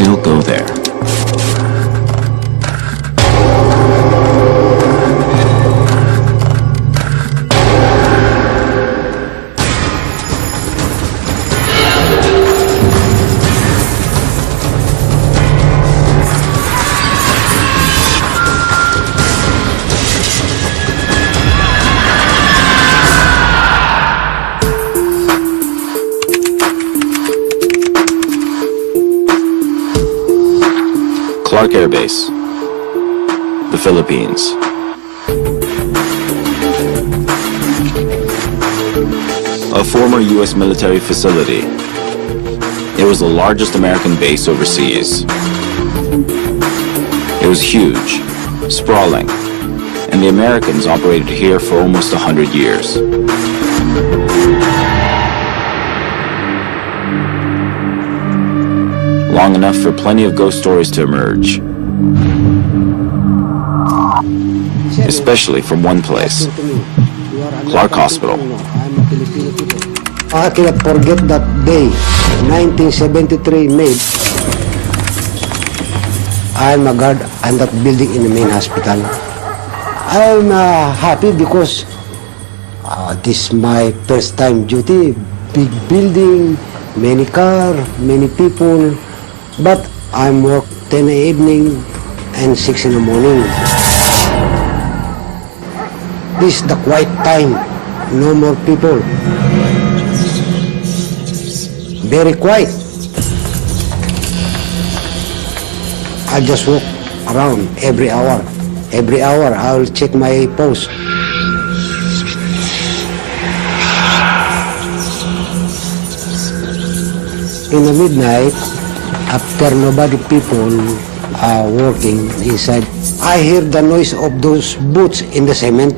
still go there. Clark Air Base, the Philippines. A former U.S. military facility. It was the largest American base overseas. It was huge, sprawling, and the Americans operated here for almost 100 years. Long enough for plenty of ghost stories to emerge. Especially from one place, Clark Hospital. I cannot forget that day, 1973 May. I'm a guard on that building in the main hospital. I'm happy because this is my first time duty. Big building, many car, many people. But I'm work 10 in the evening and 6 in the morning. This is the quiet time. No more people. Very quiet. I just walk around every hour. Every hour I will check my post. In the midnight, after nobody people are working inside, I hear the noise of those boots in the cement.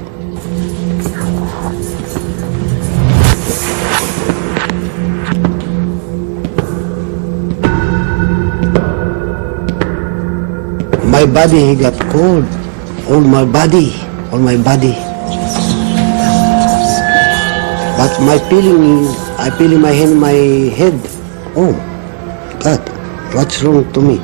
My body got cold. All my body. But my feeling, I feel in my hand, my head. Oh, God. What's wrong to me?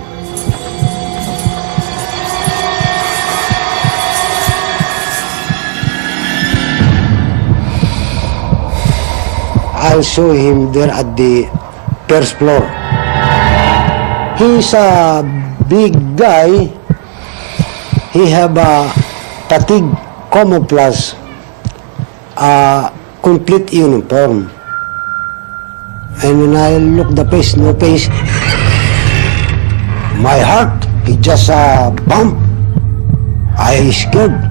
I'll show him there at the first floor. He's a big guy. He have a fatigue camouflage, a complete uniform. And when I look the face, no face, my heart, it just bump. I scared.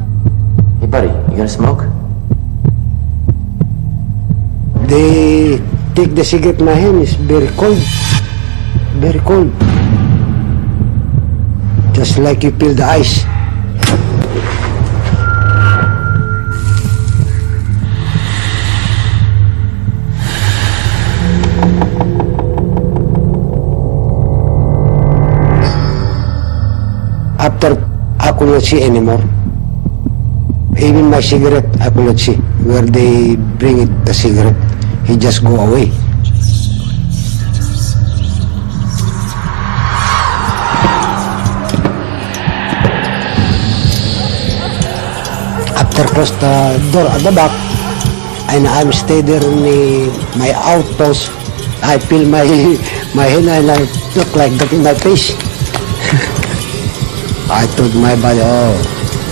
Hey buddy, you gonna smoke? They take the cigarette in my hand, it's very cold. Very cold. Just like you feel the ice. After I could not see anymore. Even my cigarette, I could not see. Where they bring it, the cigarette, he just go away. After close the door at the back, and I'm stay there in my outpost, I feel my hand and I look like that in my face. I told my body, oh,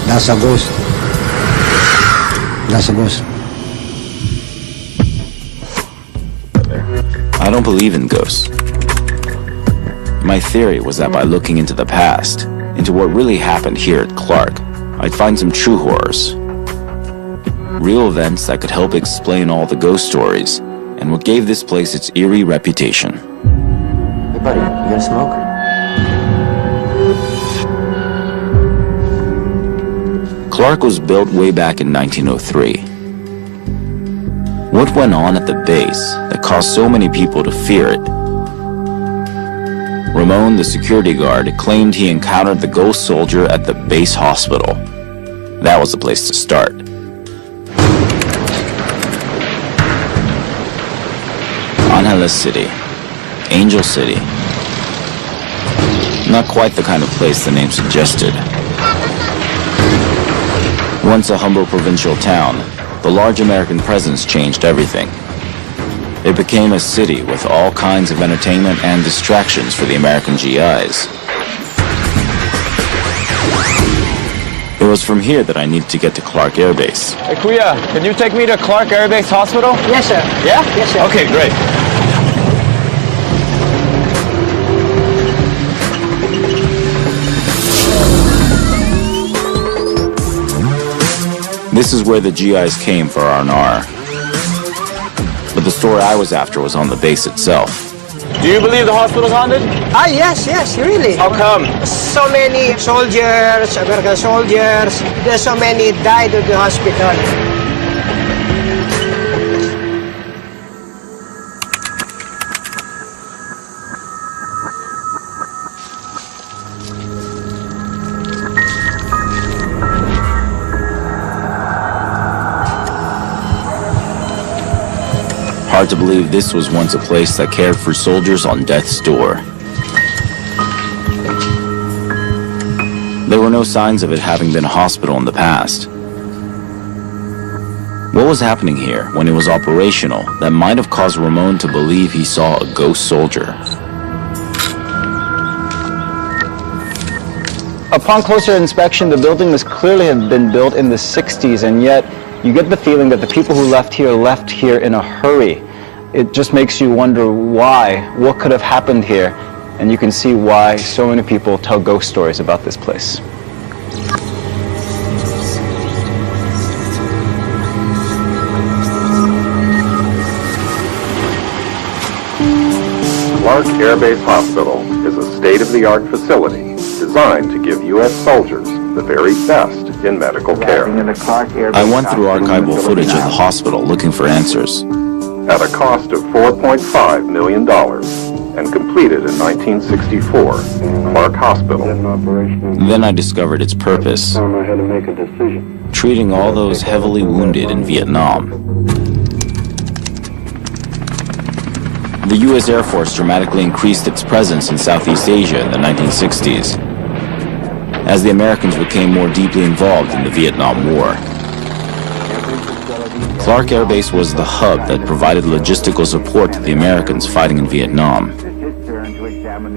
that's a ghost. That's a ghost. I don't believe in ghosts. My theory was that by looking into the past, into what really happened here at Clark, I'd find some true horrors. Real events that could help explain all the ghost stories and what gave this place its eerie reputation. Hey buddy, you gonna smoke? Clark was built way back in 1903. What went on at the base that caused so many people to fear it? Ramon, the security guard, claimed he encountered the ghost soldier at the base hospital. That was the place to start. Angeles City, Angel City. Not quite the kind of place the name suggested. Once a humble provincial town, the large American presence changed everything. It became a city with all kinds of entertainment and distractions for the American GIs. It was from here that I needed to get to Clark Air Base. Hey, Kuya, can you take me to Clark Air Base Hospital? Yes, sir. Yeah? Yes, sir. Okay, great. This is where the GIs came for R&R. But the story I was after was on the base itself. Do you believe the hospital's haunted? Yes, really. How come? So many soldiers, American soldiers, there's so many died at the hospital. Hard to believe this was once a place that cared for soldiers on death's door. There were no signs of it having been a hospital in the past. What was happening here when it was operational that might have caused Ramon to believe he saw a ghost soldier? Upon closer inspection, the building must clearly have been built in the 60s, and yet you get the feeling that the people who left here in a hurry. It just makes you wonder why, what could have happened here, and you can see why so many people tell ghost stories about this place. Clark Air Base Hospital is a state-of-the-art facility designed to give U.S. soldiers the very best in medical care. I went through archival footage of the hospital looking for answers. At a cost of $4.5 million and completed in 1964, Clark Hospital. Then I discovered its purpose: treating all those heavily wounded in Vietnam. The U.S. Air Force dramatically increased its presence in Southeast Asia in the 1960s, as the Americans became more deeply involved in the Vietnam War. Clark Air Base was the hub that provided logistical support to the Americans fighting in Vietnam.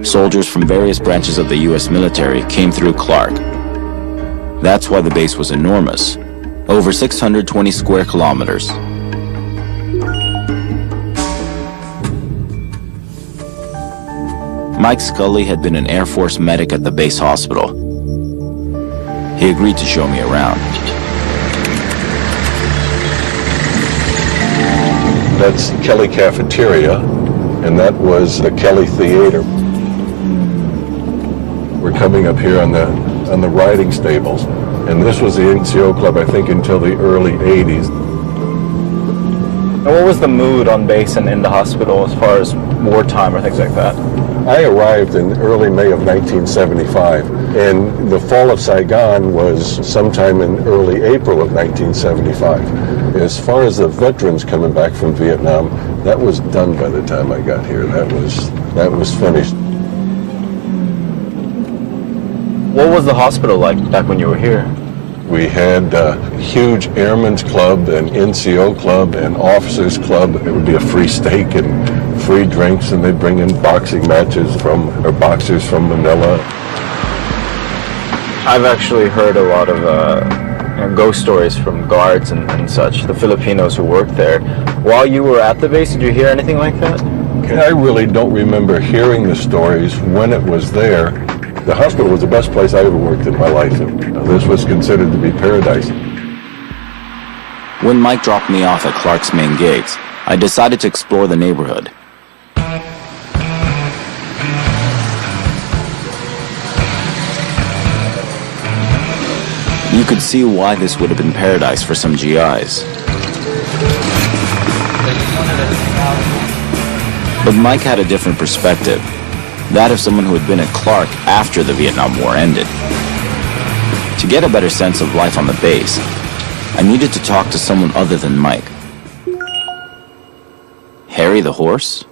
Soldiers from various branches of the U.S. military came through Clark. That's why the base was enormous, over 620 square kilometers. Mike Scully had been an Air Force medic at the base hospital. He agreed to show me around. That's Kelly Cafeteria, and that was the Kelly Theater. We're coming up here on the riding stables, and this was the NCO club, I think, until the early 80s. And what was the mood on base and in the hospital as far as wartime or things like that? I arrived in early May of 1975, and the fall of Saigon was sometime in early April of 1975. As far as the veterans coming back from Vietnam, that was done by the time I got here. That was finished. What was the hospital like back when you were here? We had a huge airmen's club, an NCO club, an officers club. It would be a free steak and free drinks, and they'd bring in boxing matches boxers from Manila. I've actually heard a lot of ghost stories from guards and such, the Filipinos who worked there. While you were at the base, did you hear anything like that? I really don't remember hearing the stories when it was there. The hospital was the best place I ever worked in my life. This was considered to be paradise. When Mike dropped me off at Clark's main gates, I decided to explore the neighborhood. You could see why this would have been paradise for some GIs. But Mike had a different perspective, that of someone who had been at Clark after the Vietnam War ended. To get a better sense of life on the base, I needed to talk to someone other than Mike. Harry the horse?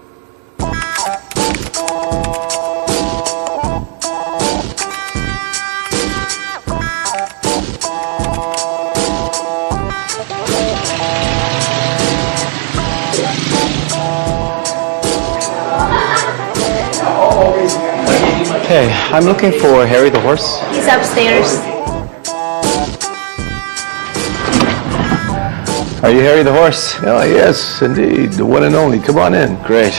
Hey, I'm looking for Harry the horse. He's upstairs. Are you Harry the horse? Oh, yes, indeed. The one and only. Come on in. Great.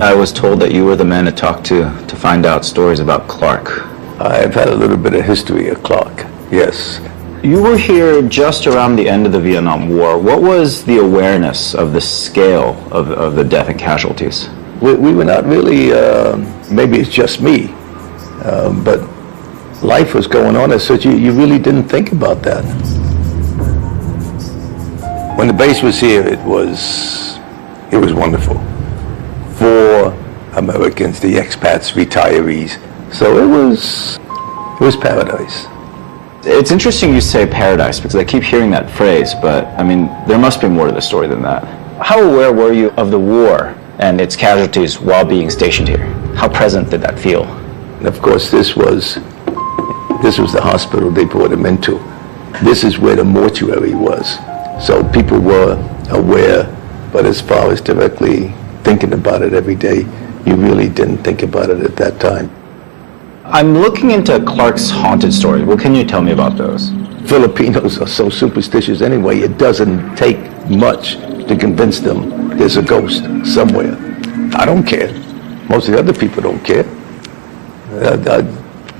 I was told that you were the man to talk to find out stories about Clark. I've had a little bit of history of Clark, yes. You were here just around the end of the Vietnam War. What was the awareness of the scale of the death and casualties? We were not really, maybe it's just me, but life was going on as such, you really didn't think about that. When the base was here, it was wonderful. For Americans, the expats, retirees. So it was paradise. It's interesting you say paradise because I keep hearing that phrase, but I mean, there must be more to the story than that. How aware were you of the war and its casualties while being stationed here? How present did that feel? And of course, this was the hospital they brought him into. This is where the mortuary was. So people were aware, but as far as directly thinking about it every day, you really didn't think about it at that time. I'm looking into Clark's haunted stories. What can you tell me about those? Filipinos are so superstitious anyway, it doesn't take much to convince them there's a ghost somewhere. I don't care. Most of the other people don't care.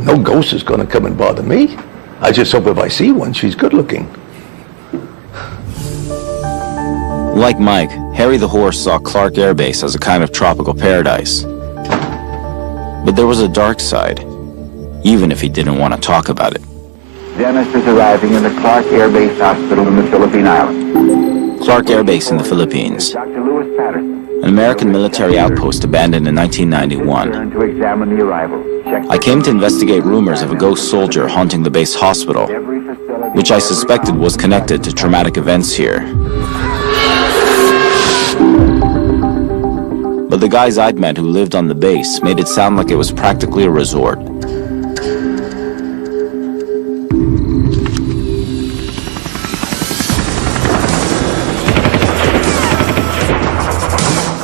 No ghost is going to come and bother me. I just hope if I see one, she's good looking. Like Mike, Harry the horse saw Clark Air Base as a kind of tropical paradise. But there was a dark side, even if he didn't want to talk about it. Dennis is arriving in the Clark Air Base Hospital in the Philippine Islands. Clark Air Base in the Philippines, Dr. Lewis Patterson. an American military outpost abandoned in 1991. To examine the arrival. I came to investigate rumors of a ghost soldier haunting the base hospital, which I suspected was connected to traumatic events here. But the guys I'd met who lived on the base made it sound like it was practically a resort.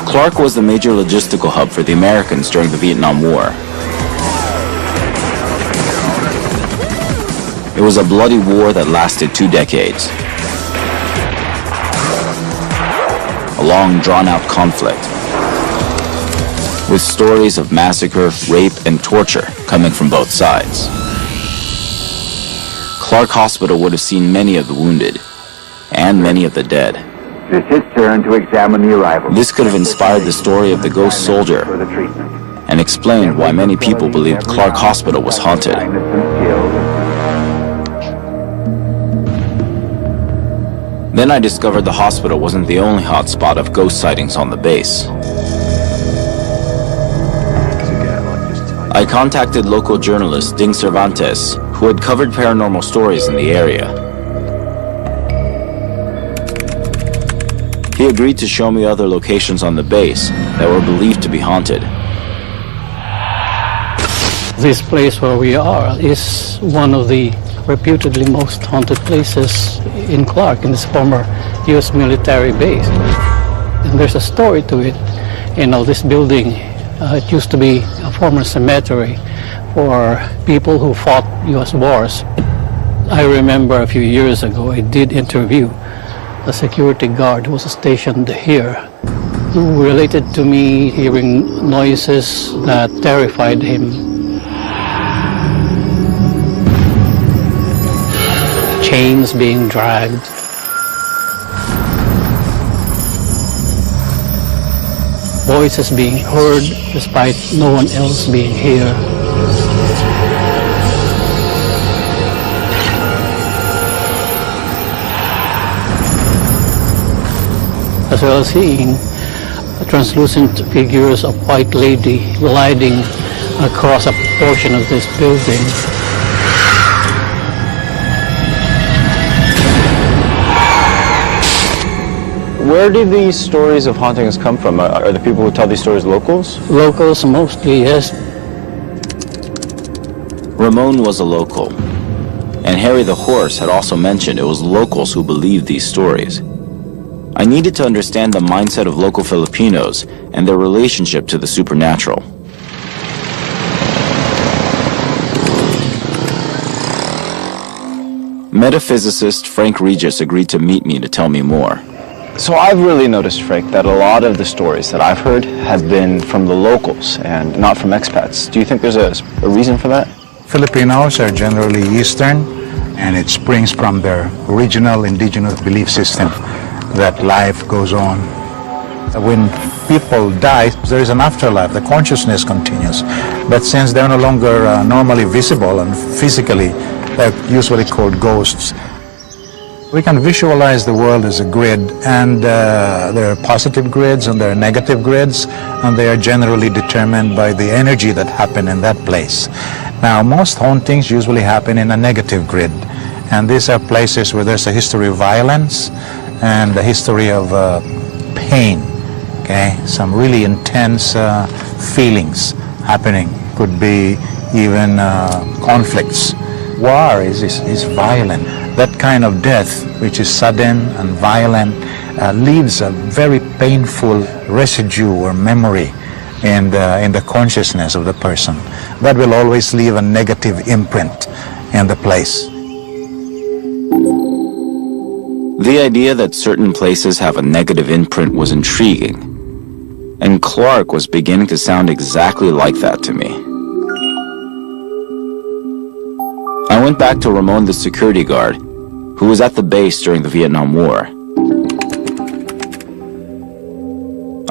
Clark was the major logistical hub for the Americans during the Vietnam War. It was a bloody war that lasted 2 decades. A long, drawn-out conflict, with stories of massacre, rape, and torture coming from both sides. Clark Hospital would have seen many of the wounded, and many of the dead. It's his turn to examine the arrival. This could have inspired the story of the ghost soldier, and explained why many people believed Clark Hospital was haunted. Then I discovered the hospital wasn't the only hotspot of ghost sightings on the base. I contacted local journalist Ding Cervantes, who had covered paranormal stories in the area. He agreed to show me other locations on the base that were believed to be haunted. This place where we are is one of the reputedly most haunted places in Clark, in this former U.S. military base. And there's a story to it. You know, this building, it used to be a former cemetery for people who fought U.S. wars. I remember a few years ago, I did interview a security guard who was stationed here, who related to me hearing noises that terrified him. Chains being dragged. Voices being heard despite no one else being here. As well as seeing translucent figures of white lady gliding across a portion of this building. Where do these stories of hauntings come from? Are the people who tell these stories locals? Locals mostly, yes. Ramon was a local, and Harry the horse had also mentioned it was locals who believed these stories. I needed to understand the mindset of local Filipinos and their relationship to the supernatural. Metaphysicist Frank Regis agreed to meet me to tell me more. So I've really noticed, Frank, that a lot of the stories that I've heard have been from the locals and not from expats. Do you think there's a reason for that? Filipinos are generally Eastern, and it springs from their original indigenous belief system that life goes on. When people die, there is an afterlife. The consciousness continues. But since they're no longer normally visible and physically, they're usually called ghosts. We can visualize the world as a grid, and there are positive grids and there are negative grids, and they are generally determined by the energy that happened in that place. Now, most hauntings usually happen in a negative grid, and these are places where there's a history of violence and a history of pain, okay? Some really intense feelings happening. Could be even conflicts. War is violent. That kind of death, which is sudden and violent, leaves a very painful residue or memory in the consciousness of the person. That will always leave a negative imprint in the place. The idea that certain places have a negative imprint was intriguing, and Clark was beginning to sound exactly like that to me. I went back to Ramon, the security guard, who was at the base during the Vietnam War.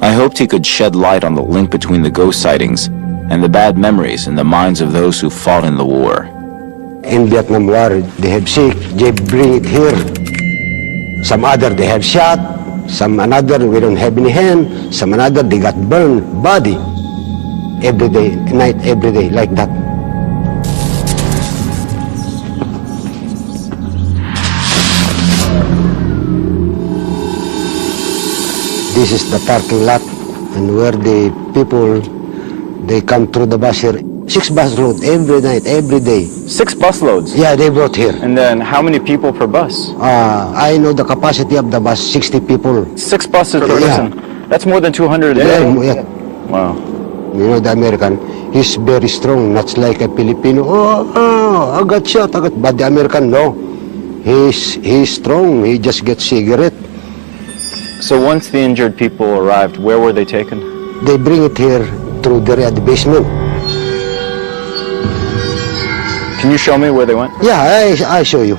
I hoped he could shed light on the link between the ghost sightings and the bad memories in the minds of those who fought in the war. In Vietnam War, they have sick, they bring it here. Some other they have shot, some another we don't have any hand, some another they got burned, body. Every day, night, every day, like that. This is the parking lot, and where the people, they come through the bus here. 6 bus loads every night, every day. 6 bus loads? Yeah, they brought here. And then how many people per bus? I know the capacity of the bus, 60 people. 6 buses per Yeah. person? That's more than 200 a day? Yeah. Wow. You know, the American, he's very strong, not like a Filipino. I got shot, but the American, no. He's strong, he just gets cigarette. So once the injured people arrived, where were they taken? They bring it here through the basement. Can you show me where they went? Yeah, I show you.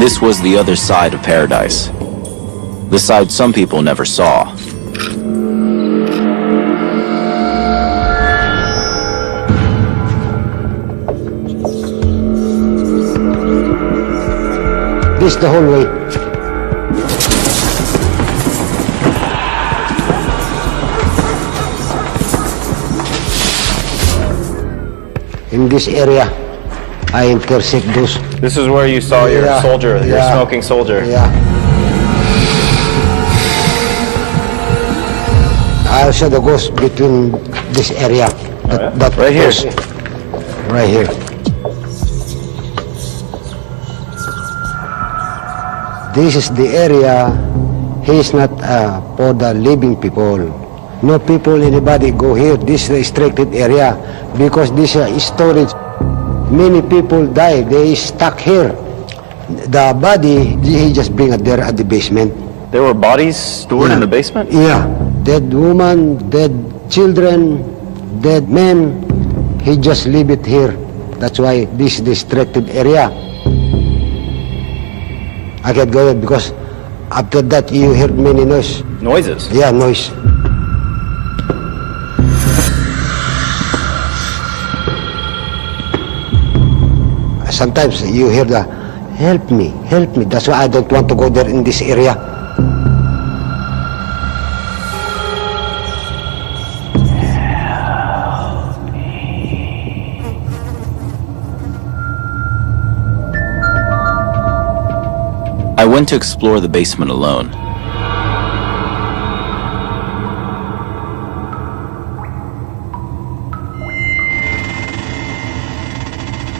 This was the other side of paradise. The side some people never saw. This is the hallway. In this area, I intersect those. This is where you saw your soldier, your smoking soldier. Yeah. I saw the ghost between this area. That Right here. ghost. Right here. This is the area. He's not for the living people. No people, anybody go here. This is a restricted area because this is storage. Many people die. They stuck here. The body, he just bring it there at the basement. There were bodies stored in the basement? Yeah. Dead woman, dead children, dead men. He just leave it here. That's why this is the restricted area. I can't go there because after that you heard many noise. Noises? Yeah, noise. Sometimes you hear the, help me, help me. That's why I don't want to go there in this area. I went to explore the basement alone.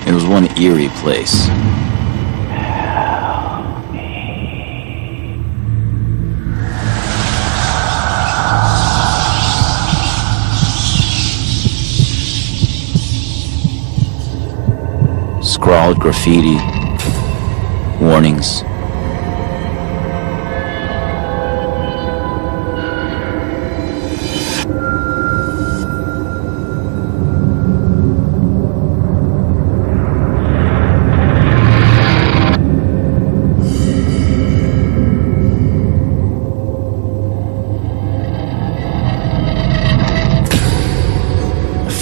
It was one eerie place. scrawled graffiti, warnings.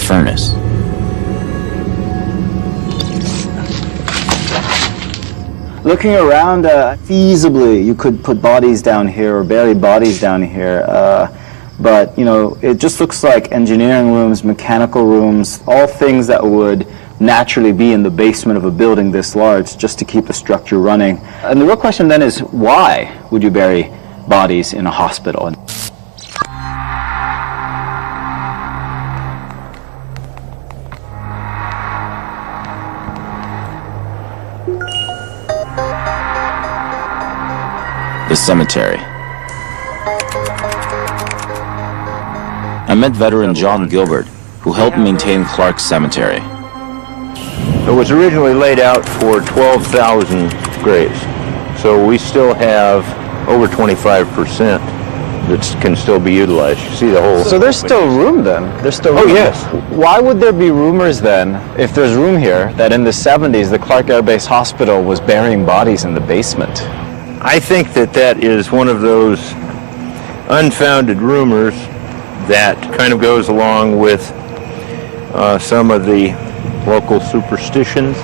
Furnace. Looking around, feasibly, you could put bodies down here or bury bodies down here, but you know, it just looks like engineering rooms, mechanical rooms, all things that would naturally be in the basement of a building this large just to keep the structure running. And the real question then is, why would you bury bodies in a hospital? The cemetery. I met veteran John Gilbert, who helped maintain Clark's cemetery. It was originally laid out for 12,000 graves, so we still have over 25% that can still be utilized. You see the whole... So there's still room then? There's still room. Oh, yes. Why would there be rumors then, if there's room here, that in the 70s the Clark Air Base Hospital was burying bodies in the basement? I think that that is one of those unfounded rumors that kind of goes along with some of the local superstitions.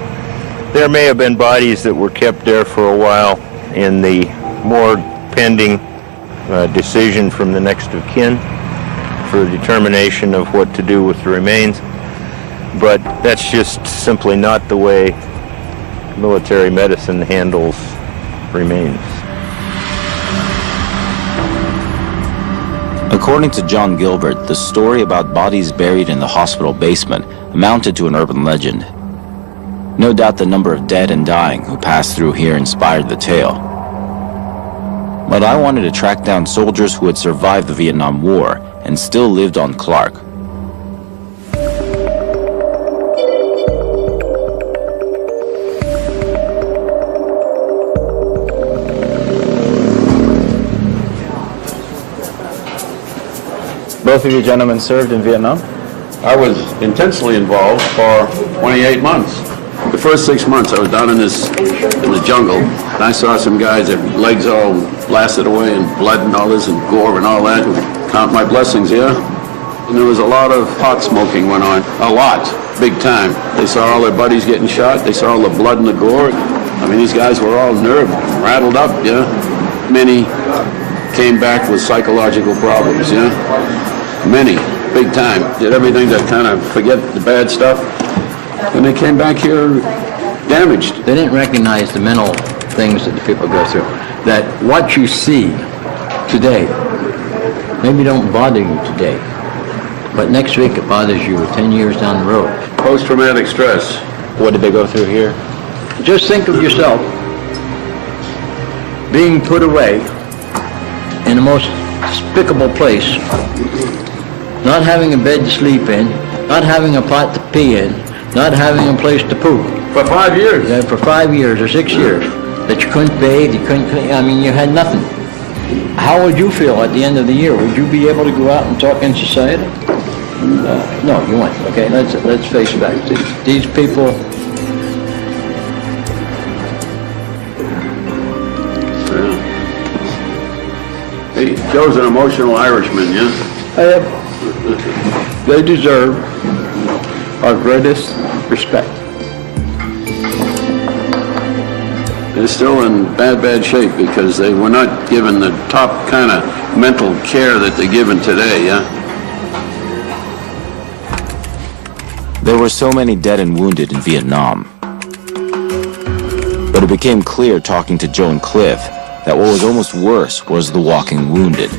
There may have been bodies that were kept there for a while in the morgue pending decision from the next of kin for determination of what to do with the remains. But that's just simply not the way military medicine handles remains. According to John Gilbert, the story about bodies buried in the hospital basement amounted to an urban legend. No doubt the number of dead and dying who passed through here inspired the tale. But I wanted to track down soldiers who had survived the Vietnam War and still lived on Clark. Both of you gentlemen served in Vietnam? I was intensely involved for 28 months. The first 6 months I was down in the jungle, and I saw some guys, their legs all blasted away and blood and all this and gore and all that. Count my blessings, yeah? And there was a lot of pot smoking went on. A lot. Big time. They saw all their buddies getting shot. They saw all the blood and the gore. I mean, these guys were all nerved, rattled up, yeah? Many came back with psychological problems, yeah? Many, big time. Did everything to kind of forget the bad stuff. And they came back here damaged. They didn't recognize the mental things that the people go through. That what you see today maybe don't bother you today, but next week it bothers you 10 years down the road. Post-traumatic stress. What did they go through here? Just think of yourself being put away in the most despicable place, not having a bed to sleep in, not having a pot to pee in, not having a place to poop. For 5 years? Yeah, for 5 years or 6 years. That you couldn't bathe, you couldn't, I mean, you had nothing. How would you feel at the end of the year? Would you be able to go out and talk in society? No, you wouldn't. Okay, let's face it. These people. Hey, Joe's an emotional Irishman, yeah? They deserve our greatest respect. They're still in bad shape because they were not given the top kind of mental care that they're given today, yeah? There were so many dead and wounded in Vietnam. But it became clear talking to Joe and Cliff that what was almost worse was the walking wounded.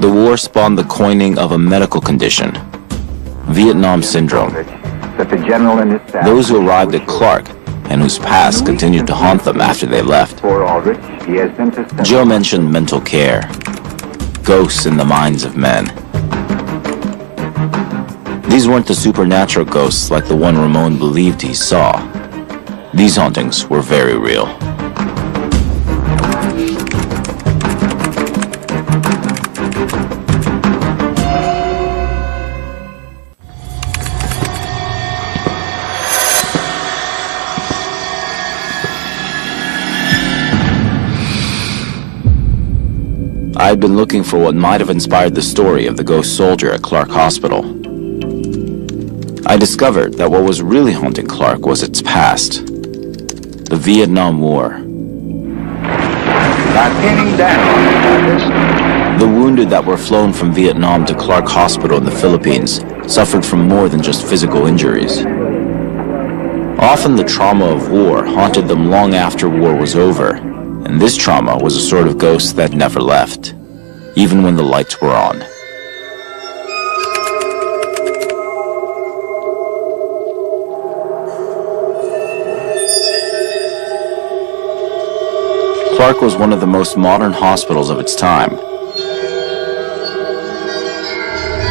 The war spawned the coining of a medical condition, Vietnam Syndrome. Those who arrived at Clark and whose past continued to haunt them after they left. Joe mentioned mental care, ghosts in the minds of men. These These weren't the supernatural ghosts like the one Ramon believed he saw. These hauntings were very real. I had been looking for what might have inspired the story of the ghost soldier at Clark Hospital. I discovered that what was really haunting Clark was its past. The Vietnam War. The wounded that were flown from Vietnam to Clark Hospital in the Philippines suffered from more than just physical injuries. Often the trauma of war haunted them long after war was over, and this trauma was a sort of ghost that never left, even when the lights were on. Clark was one of the most modern hospitals of its time.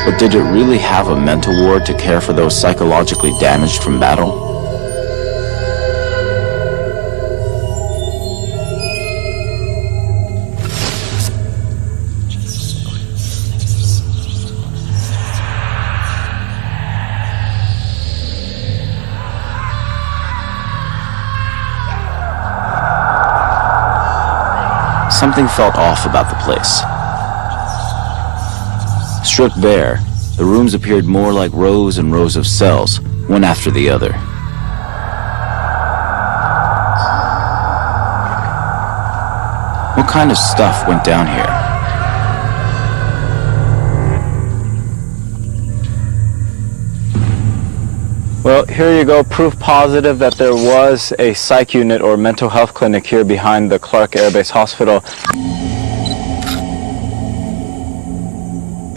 But did it really have a mental ward to care for those psychologically damaged from battle? Something felt off about the place. Stripped bare, the rooms appeared more like rows and rows of cells, one after the other. What kind of stuff went down here? Well, here you go, proof positive that there was a psych unit or mental health clinic here behind the Clark Air Base Hospital.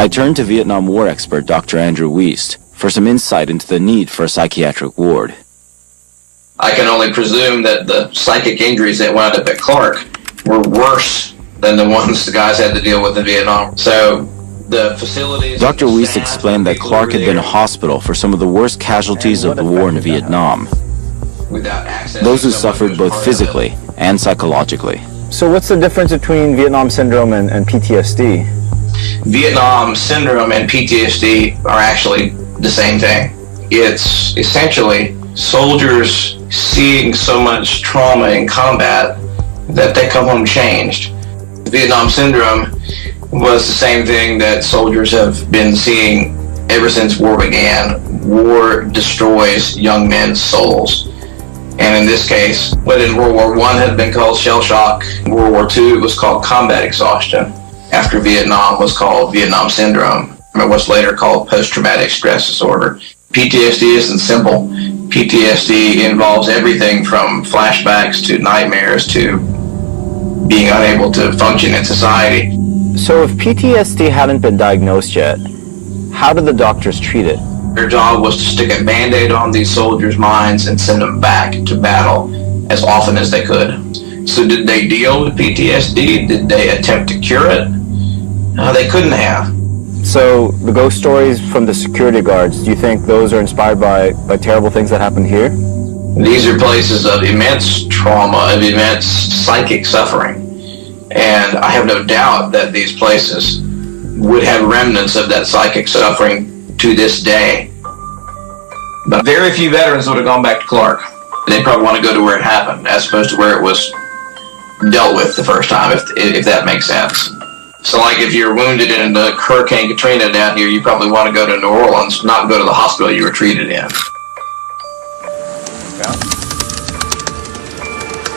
I turned to Vietnam War expert Dr. Andrew Wiest for some insight into the need for a psychiatric ward. I can only presume that the psychic injuries that wound up at Clark were worse than the ones the guys had to deal with in Vietnam. So the facilities... Dr. Wiest explained that Clark had been a hospital for some of the worst casualties of the war in Vietnam. Those who suffered both physically and psychologically. So what's the difference between Vietnam syndrome and PTSD? Vietnam syndrome and PTSD are actually the same thing. It's essentially soldiers seeing so much trauma in combat that they come home changed. Vietnam syndrome was the same thing that soldiers have been seeing ever since war began. War destroys young men's souls. And in this case, what in World War I had been called shell shock, in World War II it was called combat exhaustion. After Vietnam was called Vietnam syndrome, or what's later called post-traumatic stress disorder. PTSD isn't simple. PTSD involves everything from flashbacks to nightmares to being unable to function in society. So if PTSD hadn't been diagnosed yet, how did the doctors treat it? Their job was to stick a Band-Aid on these soldiers' minds and send them back to battle as often as they could. So did they deal with PTSD? Did they attempt to cure it? They couldn't have. So the ghost stories from the security guards, do you think those are inspired by terrible things that happened here? These are places of immense trauma, of immense psychic suffering. And I have no doubt that these places would have remnants of that psychic suffering to this day. But very few veterans would have gone back to Clark. They probably want to go to where it happened as opposed to where it was dealt with the first time, if that makes sense. So like if you're wounded in the Hurricane Katrina down here, you probably want to go to New Orleans, not go to the hospital you were treated in.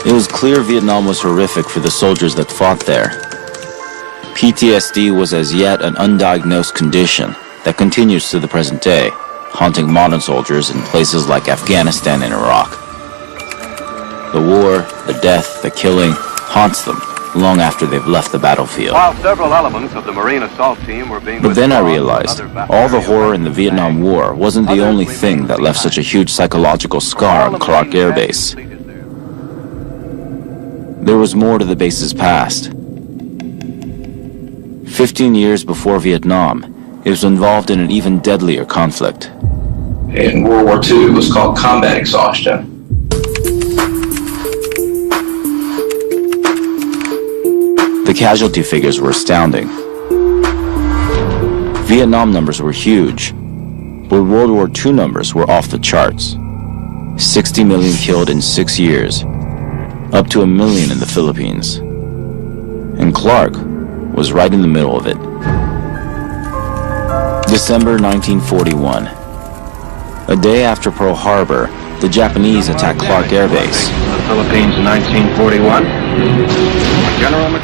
It was clear Vietnam was horrific for the soldiers that fought there. PTSD was as yet an undiagnosed condition that continues to the present day, haunting modern soldiers in places like Afghanistan and Iraq. The war, the death, the killing haunts them long after they've left the battlefield. While several elements of the Marine assault team were being But then I realized all the horror in the Vietnam War wasn't the only thing that left such a huge psychological scar on Clark Air Base. There was more to the base's past. 15 years before Vietnam, it was involved in an even deadlier conflict. in World War II was called combat exhaustion. The casualty figures were astounding. Vietnam numbers were huge, but World War II numbers were off the charts. 60 million killed in 6 years, up to 1 million in the Philippines. And Clark was right in the middle of it. December 1941. A day after Pearl Harbor, the Japanese attacked Clark Air Base. The Philippines in 1941.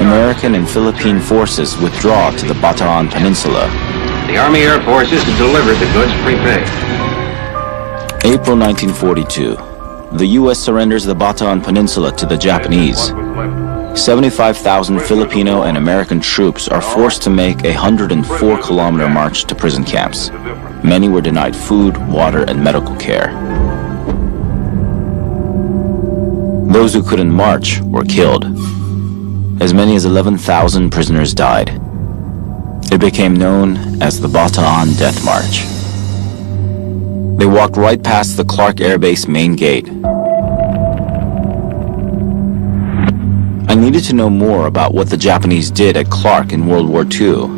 American and Philippine forces withdraw to the Bataan Peninsula. The Army Air Forces had delivered the goods prepaid. April 1942. The U.S. surrenders the Bataan Peninsula to the Japanese. 75,000 Filipino and American troops are forced to make a 104-kilometer march to prison camps. Many were denied food, water, and medical care. Those who couldn't march were killed. As many as 11,000 prisoners died. It became known as the Bataan Death March. They walked right past the Clark Air Base main gate. I needed to know more about what the Japanese did at Clark in World War II.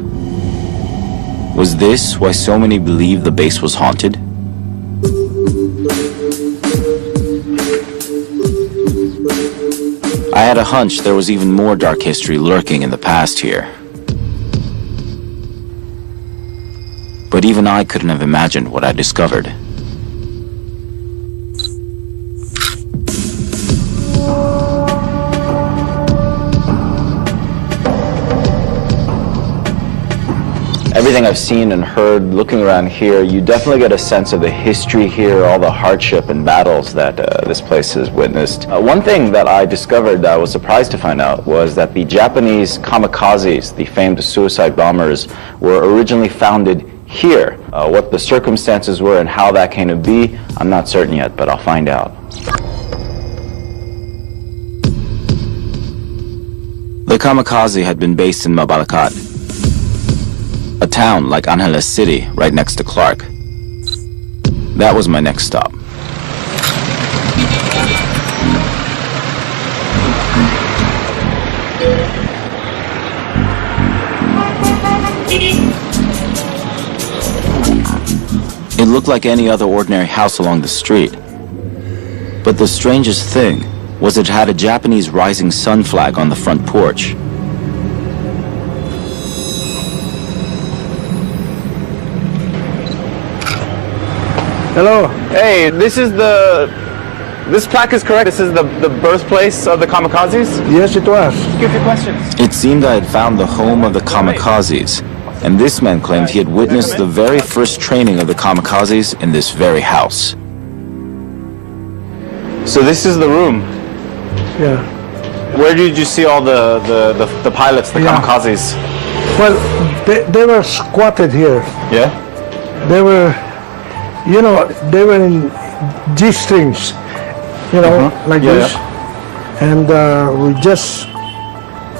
Was this why so many believed the base was haunted? I had a hunch there was even more dark history lurking in the past here. But even I couldn't have imagined what I discovered. Everything I've seen and heard looking around here, you definitely get a sense of the history here, all the hardship and battles that this place has witnessed. One thing that I discovered that I was surprised to find out was that the Japanese kamikazes, the famed suicide bombers, were originally founded here. What the circumstances were and how that came to be, I'm not certain yet, but I'll find out. The kamikaze had been based in Mabalacat, a town like Angeles City right next to Clark. That was my next stop. It looked like any other ordinary house along the street. But the strangest thing was it had a Japanese rising sun flag on the front porch. Hello. Hey, this plaque is correct? This is the birthplace of the kamikazes? Yes, it was. Give your questions. It seemed I had found the home of the kamikazes, and this man claimed he had witnessed the very first training of the kamikazes in this very house. So this is the room? Yeah. Where did you see all the pilots, the kamikazes? Well, they were squatted here. Yeah? They were, you know, they were in G-strings, you know, like this. Yeah. And with just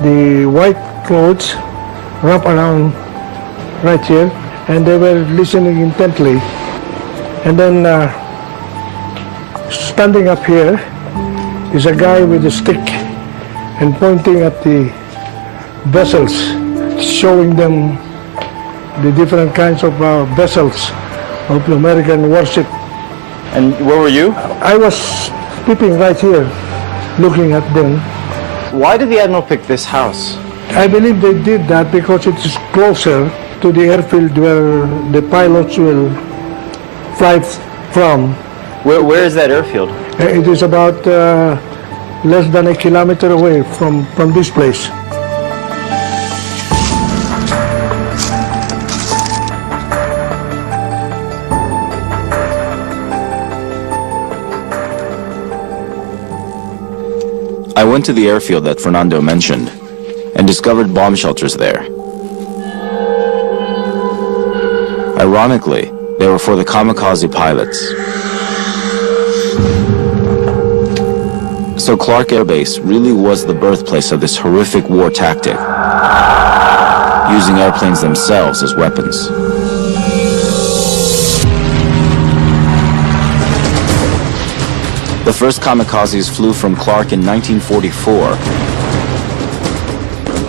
the white clothes wrapped around right here, and they were listening intently. And then standing up here is a guy with a stick and pointing at the vessels, showing them the different kinds of vessels of the American warship. And where were you? I was peeping right here, looking at them. Why did the Admiral pick this house? I believe they did that because it is closer to the airfield where the pilots will fly from. Where is that airfield? It is about less than a kilometer away from this place. I went to the airfield that Fernando mentioned and discovered bomb shelters there. Ironically, they were for the kamikaze pilots. So Clark Air Base really was the birthplace of this horrific war tactic, using airplanes themselves as weapons. The first kamikazes flew from Clark in 1944,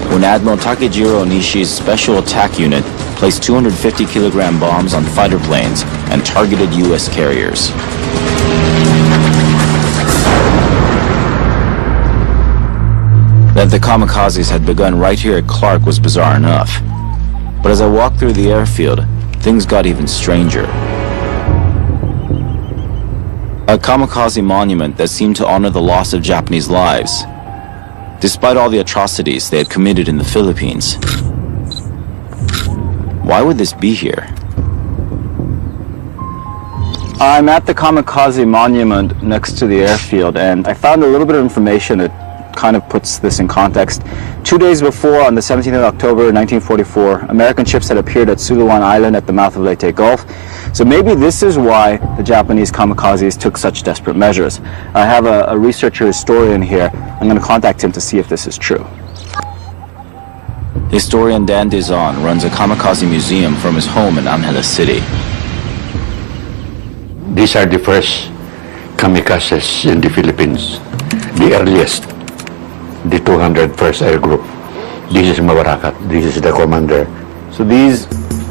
when Admiral Takejiro Onishi's Special Attack Unit placed 250-kilogram bombs on fighter planes and targeted U.S. carriers. That the kamikazes had begun right here at Clark was bizarre enough. But as I walked through the airfield, things got even stranger. A kamikaze monument that seemed to honor the loss of Japanese lives, despite all the atrocities they had committed in the Philippines. Why would this be here? I'm at the kamikaze monument next to the airfield, and I found a little bit of information that kind of puts this in context. 2 days before, on the 17th of October 1944, American ships had appeared at Suluan Island at the mouth of Leyte Gulf. So maybe this is why the Japanese kamikazes took such desperate measures. I have a researcher historian here. I'm going to contact him to see if this is true. Historian Dan Dizon runs a kamikaze museum from his home in Angeles City. These are the first kamikazes in the Philippines, the earliest, the 201st Air Group. This is Mawarakat, this is the commander. So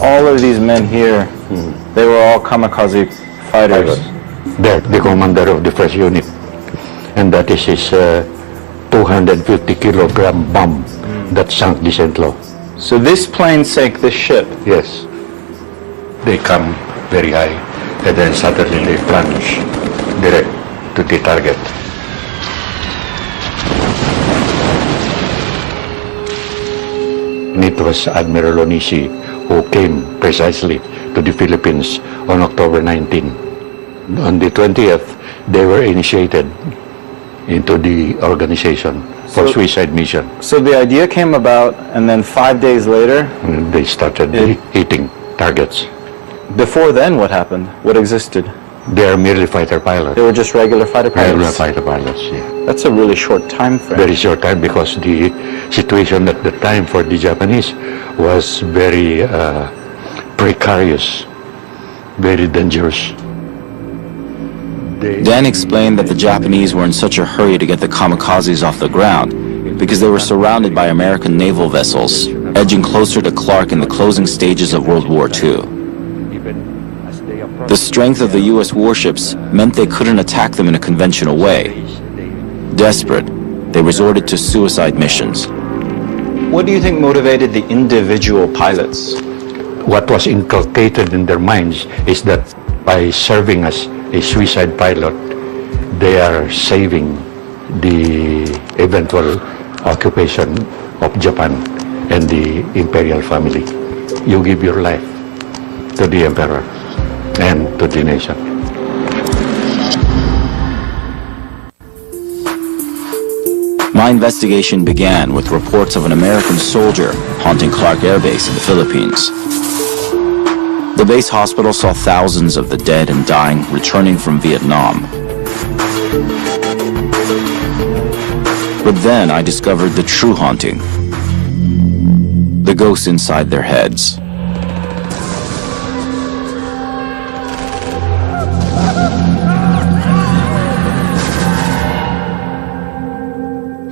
all of these men here, they were all kamikaze fighters. They're the commander of the first unit, and that is his 250-kilogram bomb that sank the St. Lo. So this plane sank this ship? Yes. They come very high, and then suddenly they plunge direct to the target. And it was Admiral Onishi who came precisely to the Philippines on October 19. On the 20th, they were initiated into the organization for suicide mission. So the idea came about, and then 5 days later, they started hitting targets. Before then, what happened? What existed? They are merely fighter pilots. They were just regular fighter pilots? Regular fighter pilots, yeah. That's a really short time frame. Very short time, because the situation at the time for the Japanese was very precarious, very dangerous. Dan explained that the Japanese were in such a hurry to get the kamikazes off the ground because they were surrounded by American naval vessels, edging closer to Clark in the closing stages of World War II. The strength of the U.S. warships meant they couldn't attack them in a conventional way. Desperate, they resorted to suicide missions. What do you think motivated the individual pilots? What was inculcated in their minds is that by serving as a suicide pilot, they are saving the eventual occupation of Japan and the imperial family. You give your life to the emperor and to the nation. My investigation began with reports of an American soldier haunting Clark Air Base in the Philippines. The base hospital saw thousands of the dead and dying returning from Vietnam. But then I discovered the true haunting. The ghosts inside their heads.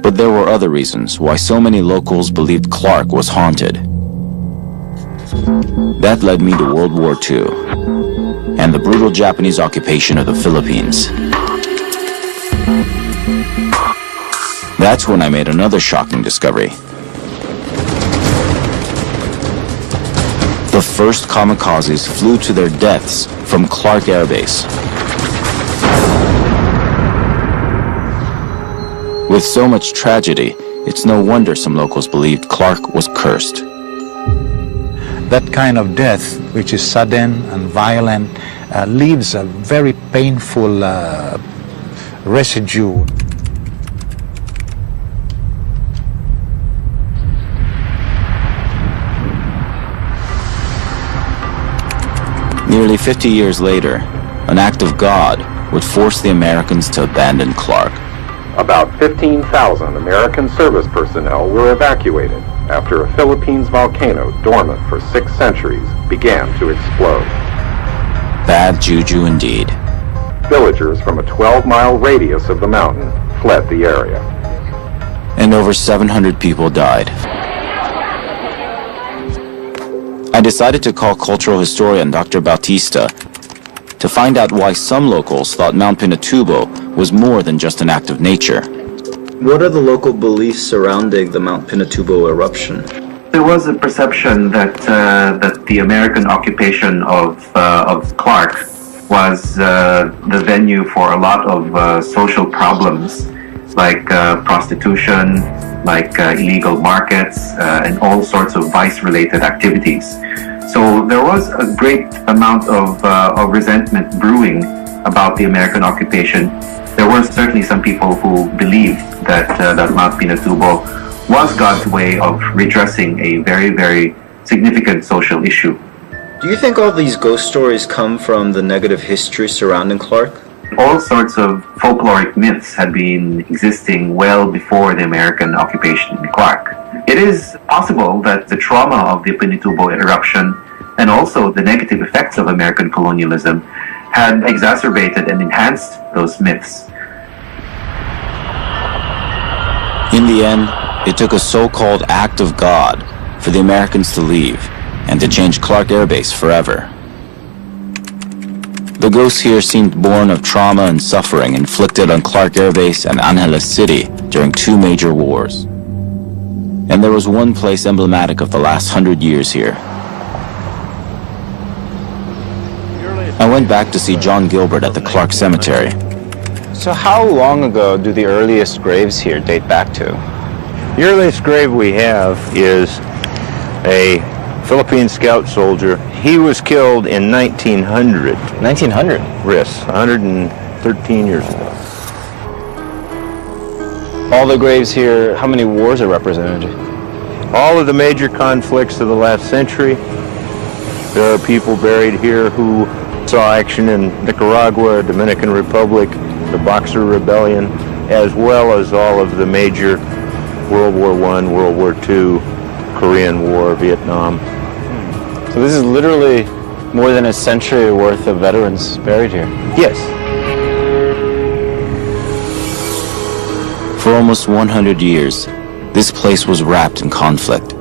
But there were other reasons why so many locals believed Clark was haunted. That led me to World War II and the brutal Japanese occupation of the Philippines. That's when I made another shocking discovery. The first kamikazes flew to their deaths from Clark Air Base. With so much tragedy, it's no wonder some locals believed Clark was cursed. That kind of death, which is sudden and violent, leaves a very painful residue. Nearly 50 years later, an act of God would force the Americans to abandon Clark. About 15,000 American service personnel were evacuated after a Philippines volcano dormant for 6 centuries began to explode. Bad juju indeed. Villagers from a 12-mile radius of the mountain fled the area. And over 700 people died. I decided to call cultural historian Dr. Bautista to find out why some locals thought Mount Pinatubo was more than just an act of nature. What are the local beliefs surrounding the Mount Pinatubo eruption? There was a perception that the American occupation of Clark was the venue for a lot of social problems, like prostitution, like illegal markets, and all sorts of vice-related activities. So there was a great amount of resentment brewing about the American occupation. There were certainly some people who believed that Mount Pinatubo was God's way of redressing a very, very significant social issue. Do you think all these ghost stories come from the negative history surrounding Clark? All sorts of folkloric myths had been existing well before the American occupation in Clark. It is possible that the trauma of the Pinatubo eruption and also the negative effects of American colonialism had exacerbated and enhanced those myths. In the end, it took a so-called act of God for the Americans to leave and to change Clark Air Base forever. The ghosts here seemed born of trauma and suffering inflicted on Clark Air Base and Angeles City during two major wars. And there was one place emblematic of the last 100 years here. I went back to see John Gilbert at the Clark Cemetery. So how long ago do the earliest graves here date back to? The earliest grave we have is a Philippine scout soldier. He was killed in 1900. 1900? Yes, 113 years ago. All the graves here, how many wars are represented? All of the major conflicts of the last century. There are people buried here who saw action in Nicaragua, Dominican Republic, the Boxer Rebellion, as well as all of the major World War I, World War II, Korean War, Vietnam. So this is literally more than a century worth of veterans buried here. Yes. For almost 100 years, this place was wrapped in conflict.